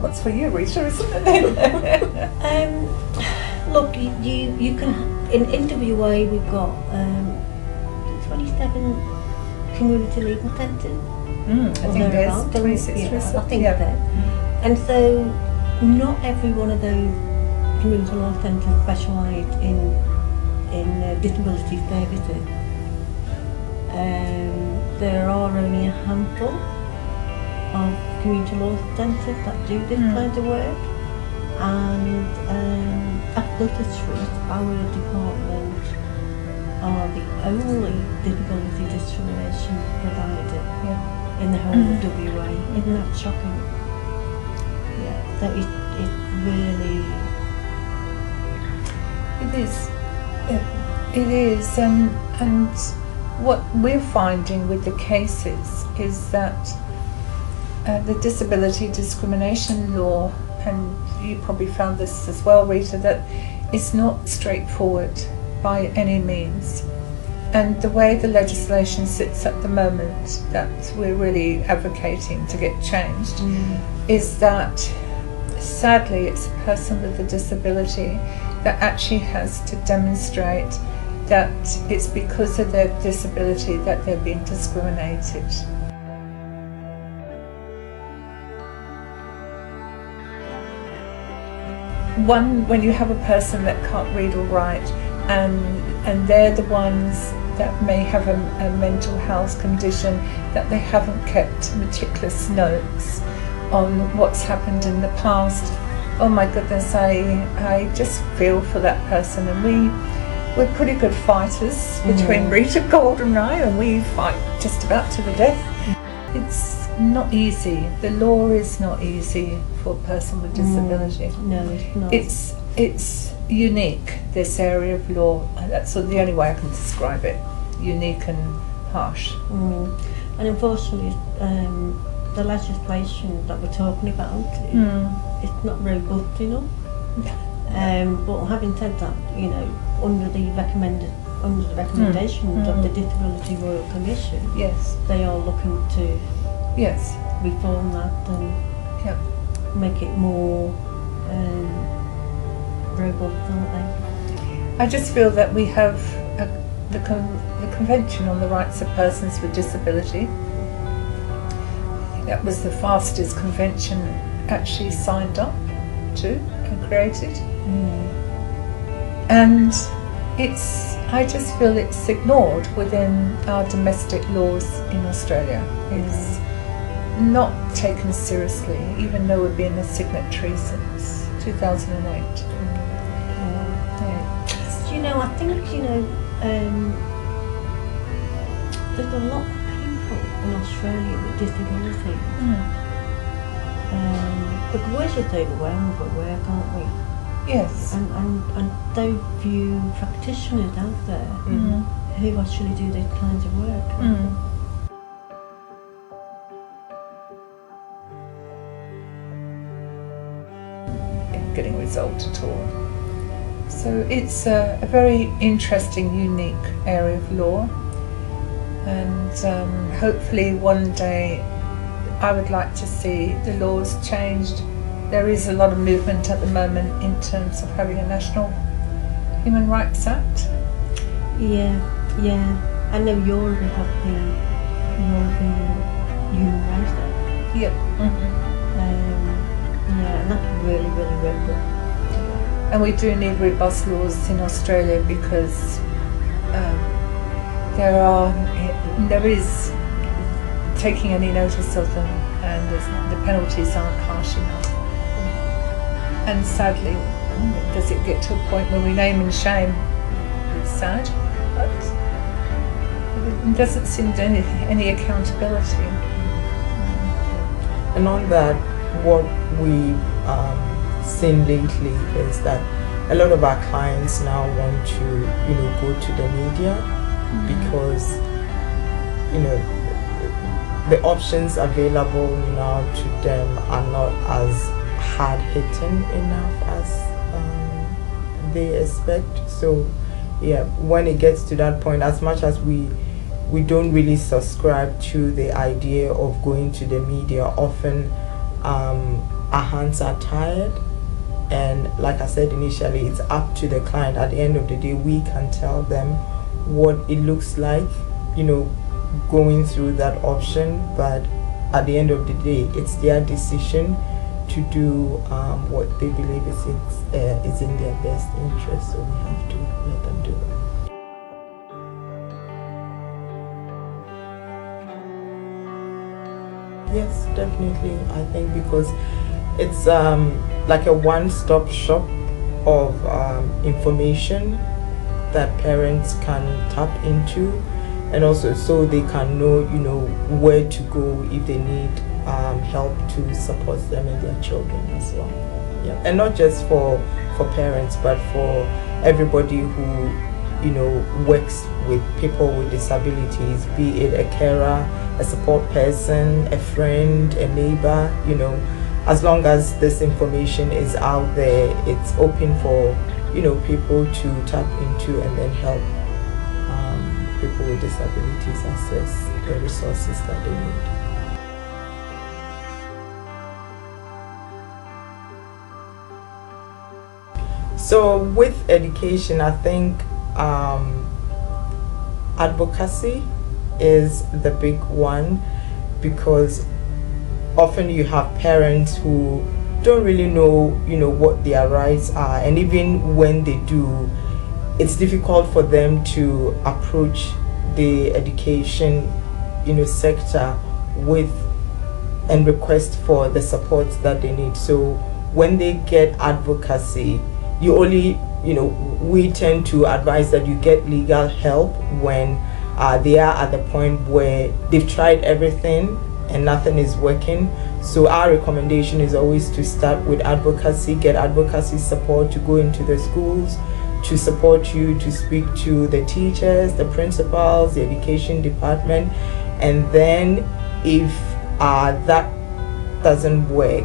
that one's for you, Rita, isn't it? Look, you can, in WA we've got 27 community legal centres. I think there's 26. Yeah, I think that. And so not every one of those community law centres specialise in disability services. There are only a handful of community law centres that do this kind of work, and at Golda Street, our department are the only disability discrimination provider in the whole of WA. Isn't that shocking? Yeah, so it really... It is, and what we're finding with the cases is that the disability discrimination law, and you probably found this as well, Rita, that it's not straightforward by any means. And the way the legislation sits at the moment that we're really advocating to get changed is that sadly it's a person with a disability that actually has to demonstrate that it's because of their disability that they're being discriminated. One, when you have a person that can't read or write, and they're the ones that may have a mental health condition, that they haven't kept meticulous notes on what's happened in the past. Oh my goodness, I just feel for that person, and we're pretty good fighters between Rita, Golda and I, and we fight just about to the death. It's not easy. The law is not easy for a person with disability. No, it's not. It's unique, this area of law. That's the only way I can describe it. Unique and harsh. And unfortunately, the legislation that we're talking about, it's not robust enough. But having said that, you know, under the recommendations of the Disability Royal Commission, they are looking to reform that and make it more robust, aren't they? I just feel that we have the Convention on the Rights of Persons with Disability. That was the fastest convention actually signed up to and created. And I just feel it's ignored within our domestic laws in Australia. It's not taken seriously, even though we've been a signatory since 2008. You know, I think, you know, there's a lot of people in Australia with disabilities. But we're just overwhelmed with work, aren't we? Yes. And so few practitioners out there who actually do these kinds of work. Getting resolved at all. So it's a very interesting, unique area of law, and hopefully one day I would like to see the laws changed. There is a lot of movement at the moment in terms of having a National Human Rights Act. Yeah. I know Europe have the European Human Rights Act. Yep. And that's really, really good. And we do need robust laws in Australia because there is taking any notice of them, and the penalties aren't harsh enough. And sadly, does it get to a point where we name and shame? It's sad, but it doesn't seem to any accountability. And on that, what we've seen lately is that a lot of our clients now want to, go to the media because, the options available now to them are not as hard-hitting enough as they expect. So, when it gets to that point, as much as we don't really subscribe to the idea of going to the media, often our hands are tired. And like I said initially, it's up to the client. At the end of the day, we can tell them what it looks like, going through that option. But at the end of the day, it's their decision to do what they believe is in their best interest. So we have to let them do that. Yes, definitely. I think because it's like a one-stop shop of information that parents can tap into, and also so they can know, where to go if they need help to support them and their children as well. Yeah, and not just for parents, but for everybody who works with people with disabilities, be it a carer, a support person, a friend, a neighbor. As long as this information is out there, it's open for people to tap into and then help people with disabilities access the resources that they need. So with education, I think advocacy is the big one, because often you have parents who don't really know, what their rights are, and even when they do, it's difficult for them to approach the education, sector with and request for the support that they need. So when they get advocacy, you only, we tend to advise that you get legal help when they are at the point where they've tried everything and nothing is working. So our recommendation is always to start with advocacy, get advocacy support, to go into the schools, to support you, to speak to the teachers, the principals, the education department. And then if that doesn't work,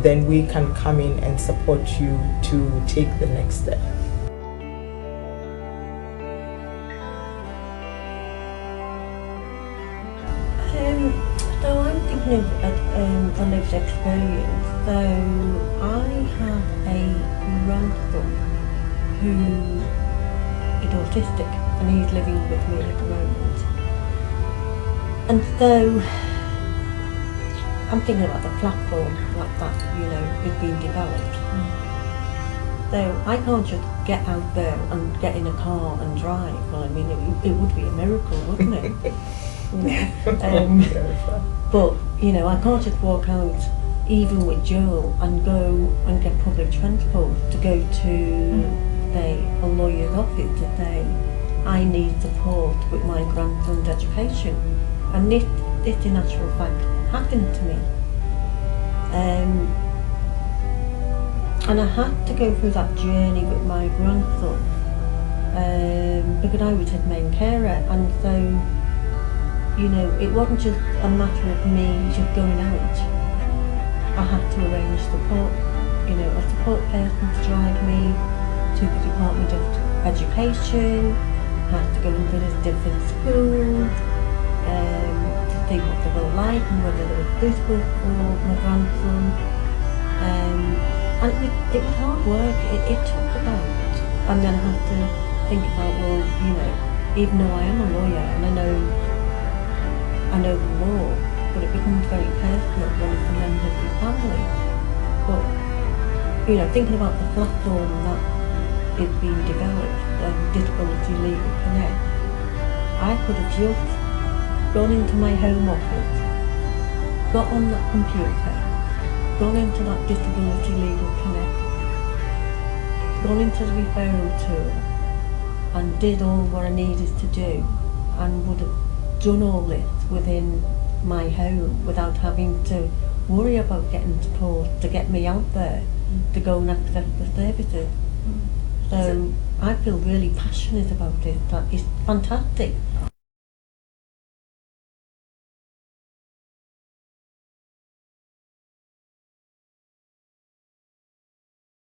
then we can come in and support you to take the next step. So I'm thinking of a lived experience. So I have a grandson who is autistic, and he's living with me at the moment. And so I'm thinking about the platform like that, is being developed. So I can't just get out there and get in a car and drive. Well, I mean, it would be a miracle, wouldn't it? But I can't just walk out, even with Joel, and go and get public transport to go to, say, a lawyer's office to say, I need support with my grandson's education. And this in actual fact happened to me. And I had to go through that journey with my grandson because I was his main carer, and so it wasn't just a matter of me just going out. I had to arrange support, a support person to drive me to the Department of Education. I had to go and visit different schools to see what they were like and whether they were suitable for my grandson. And it was hard work. It took about, and then I had to think about, well, even though I am a lawyer and I know the law, but it becomes very personal when it's a member of your family. But thinking about the platform that is being developed, Disability Legal Connect, I could have just gone into my home office, got on that computer, gone into that Disability Legal Connect, gone into the referral tool, and did all what I needed to do, and would have done all this within my home without having to worry about getting support to get me out there to go and access the services. So I feel really passionate about it. That is fantastic.